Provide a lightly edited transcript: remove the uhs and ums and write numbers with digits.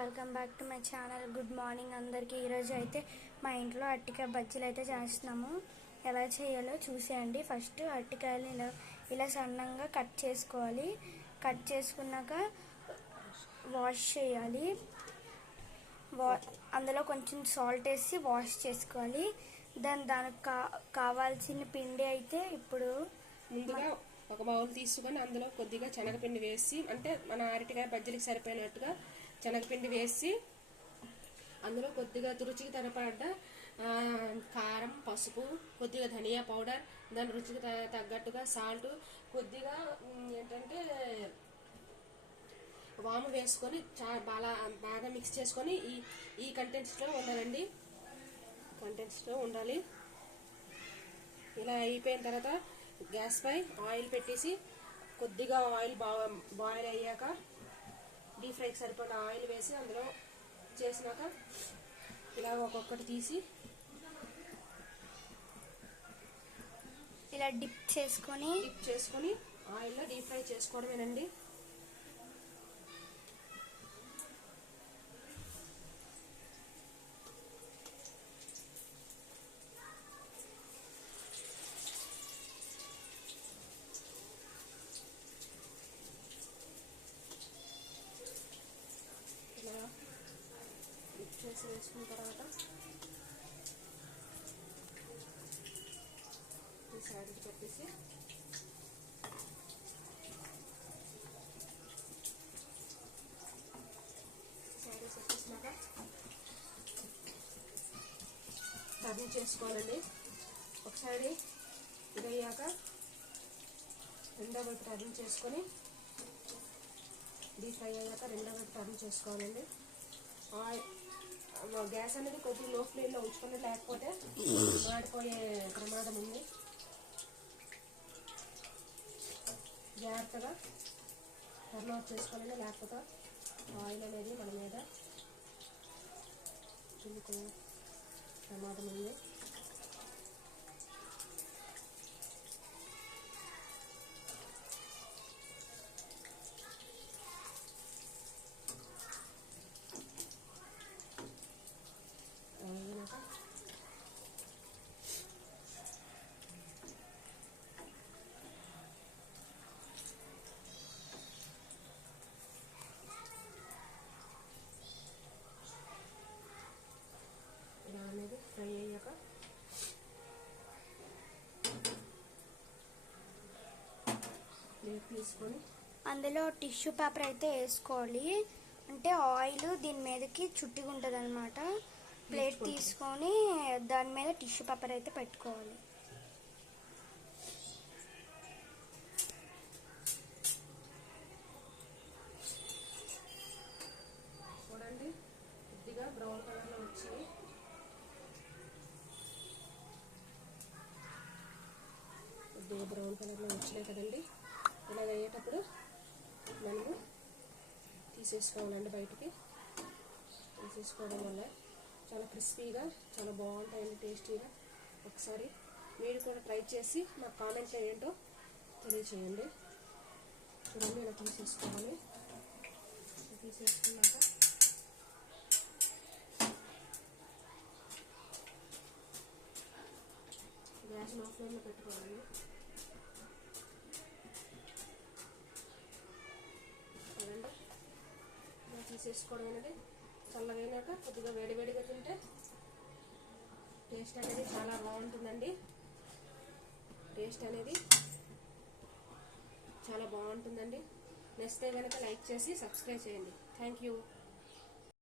Welcome back to my channel. Good morning అందరికీ. ఈరోజు అయితే మా ఇంట్లో అరటికాయ బజ్జీలు అయితే చేస్తున్నాము. ఎలా చేయాలో చూసేయండి. ఫస్ట్ అరటికాయలు ఇలా సన్నంగా కట్ చేసుకోవాలి. కట్ చేసుకున్నాక వాష్ చేయాలి. అందులో కొంచెం సాల్ట్ వేసి వాష్ చేసుకోవాలి. దానికి కావాల్సిన పిండి అయితే ఇప్పుడు ముందుగా ఒక బౌల్ తీసుకొని అందులో కొద్దిగా శనగపిండి వేసి, అంటే మన అరటికాయ బజ్జీలకు సరిపోయినట్టుగా శనగపిండి వేసి, అందులో కొద్దిగా రుచికి సరిపడ్డ కారం, పసుపు, కొద్దిగా ధనియా పౌడర్, దాని రుచికి తగ్గట్టుగా సాల్ట్, కొద్దిగా ఏంటంటే వాము వేసుకొని బాగా మిక్స్ చేసుకొని ఈ కంటెంట్స్లో ఉండాలండి. కంటెంట్స్లో ఉండాలి. ఇలా అయిపోయిన తర్వాత గ్యాస్ పై ఆయిల్ పెట్టేసి, కొద్దిగా ఆయిల్ బాయిల్ అయ్యాక డీప్ ఫ్రైకి సరిపడిన ఆయిల్ వేసి అందులో చేసినాక ఇలా ఒక్కొక్కటి తీసి ఇలా డిప్ చేసుకొని ఆయిల్లో డీప్ ఫ్రై చేసుకోవడమేనండి. చేసి వేసుకున్న తర్వాత ఈ సైడ్కి పెట్టేసి సైడ్ పెట్టేసినాక టర్న్ చేసుకోవాలండి. ఒకసారి ఇది అయ్యాక రెండో వైపు టర్న్ చేసుకొని, డీప్ ఫ్రై అయ్యాక రెండో వైపు టర్న్ చేసుకోవాలండి. గ్యాస్ అనేది కొద్దిగా లో ఫ్లేమ్లో ఉంచుకొని, లేకపోతే మాడిపోయే ప్రమాదం ఉంది. జాగ్రత్తగా టర్న్ ఆఫ్ చేసుకోవాలండి, లేకపోతే ఆయిల్ అనేది మన మీద చుల్లుకునే ప్రమాదం ఉంది. ఇలా అనేది ఫ్రై అయ్యాక తీసుకొని అందులో టిష్యూ పేపర్ అయితే వేసుకోవాలి. అంటే ఆయిల్ దీని మీదకి చుట్టిగా ఉంటుంది అనమాట. ప్లేట్ తీసుకొని దాని మీద టిష్యూ పేపర్ అయితే పెట్టుకోవాలి. చూడండి, కొద్దిగా బ్రౌన్ కలర్లో వచ్చింది. కొద్దిగా బ్రౌన్ కలర్లో వచ్చినాయి కదండి. ఇలాగ అయ్యేటప్పుడు మనము తీసేసుకోవాలండి. బయటికి తీసేసుకోవడం వల్ల చాలా క్రిస్పీగా, చాలా బాగుంటాయండి, టేస్టీగా. ఒకసారి మీరు కూడా ట్రై చేసి నాకు కామెంట్లో ఏంటో తెలియచేయండి. చూడండి, ఇలా తీసేసుకోవాలి. తీసేసుకున్నాక గ్యాస్ లో ఫ్లేమ్లో పెట్టుకోవాలండి. చూడండి, ఇలా తీసేసుకోవడం అనేది చల్లగైనాక కొద్దిగా వేడివేడిగా తింటే టేస్ట్ అనేది చాలా బాగుంటుందండి. టేస్ట్ అనేది చాలా బాగుంటుందండి. నచ్చితే కనుక లైక్ చేసి సబ్స్క్రైబ్ చేయండి. Thank you.